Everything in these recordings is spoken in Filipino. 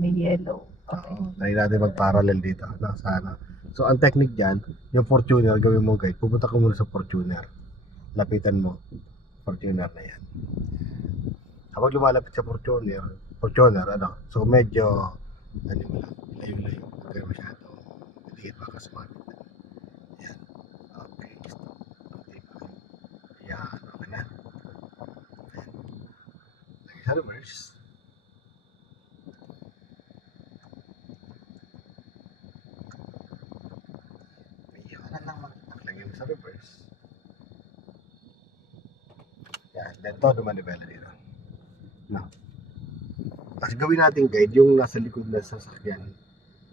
May yellow. Okay. Try natin mag-parallel dito. Sana. So, ang technique dyan, yung Fortuner, gawin mo guide. Pupunta ka muna sa Fortuner. Lapitan mo. Fortuner na yan. Kapag lumalapit sa Fortuner, ano? So, medyo, ano mo lang, layo-layo. Huwag kayo masyado. Dikit pa ka sa mga. Yan. Okay, stop. Okay pa. Yan, okay na. Ayan. Lagi sa reverse. Lagyan mo sa reverse. Yan. Then, todo manibela dito. No. Tapos gawin natin guide, yung nasa likod na sasakyan.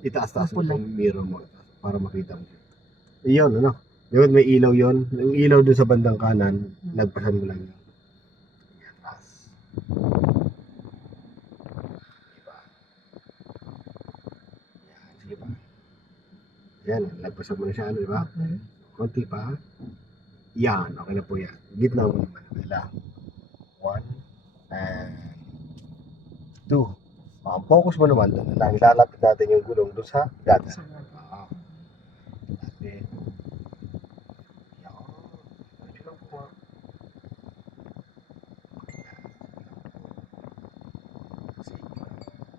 Itaas-taas mo yung mirror mo para makita mo. Iyon, ano? Diba may ilaw yon? Yung ilaw dun sa bandang kanan, nagpasan mo lang yun. Yan, taas. Diba? Yan, sige pa. Yan, nagpasan mo na siya, ano, diba? Konti pa. Yan, okay na po yan. Gitna mo naman. Wala. 1 and 2. Focus mo naman doon na ilalapit natin yung gulong doon sa gutter. Lapit. Yan. Medyo lang po. Kasi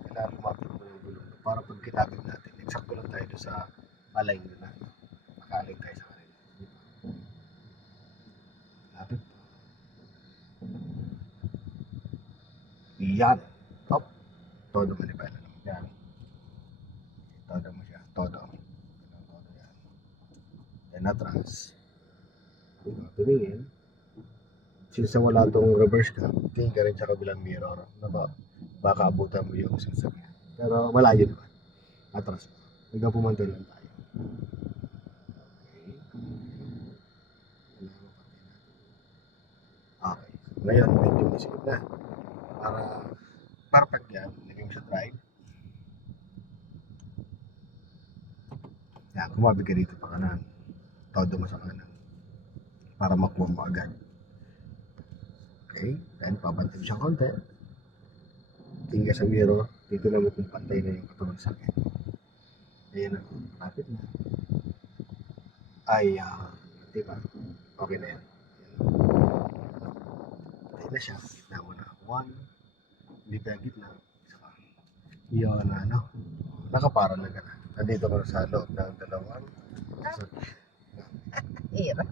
kailangan lumapit mo yung gulong para pag kinapit natin, eksakto lang tayo doon sa align na. Maka-align tayo sa kanila. Lapit po. Yan. Top. Todo manipela lang. Yan. Todo mo siya. Todo. Todo yan. Then atras. Tumingin. Since wala tong reverse cam, tingin ka rin sa kabilang mirror na baka abutan mo yung sasakyan. Pero malayo naman. Atras mo. Hanggang pumantay lang tayo. Okay. Ngayon, medyo masikip na. Para perfect yan, lagay mo sa drive. Yan, kumabig ka dito pa kanan. Todo mo sa kanan. Para makuha mo agad. Okay, then pabantay siyang konti. Tingin ka sa mirror, dito na mo kung pantay na yung katawan sa akin. Ayan na, malapit na. Ayan, diba? Okay na yan. Pantay na siya, gitna mo na. 1, hindi pa yung gitna. Isa pa. Yun na, ano. Nakapara na ka na. Nandito ka na sa loob ng dalawang. Hirap.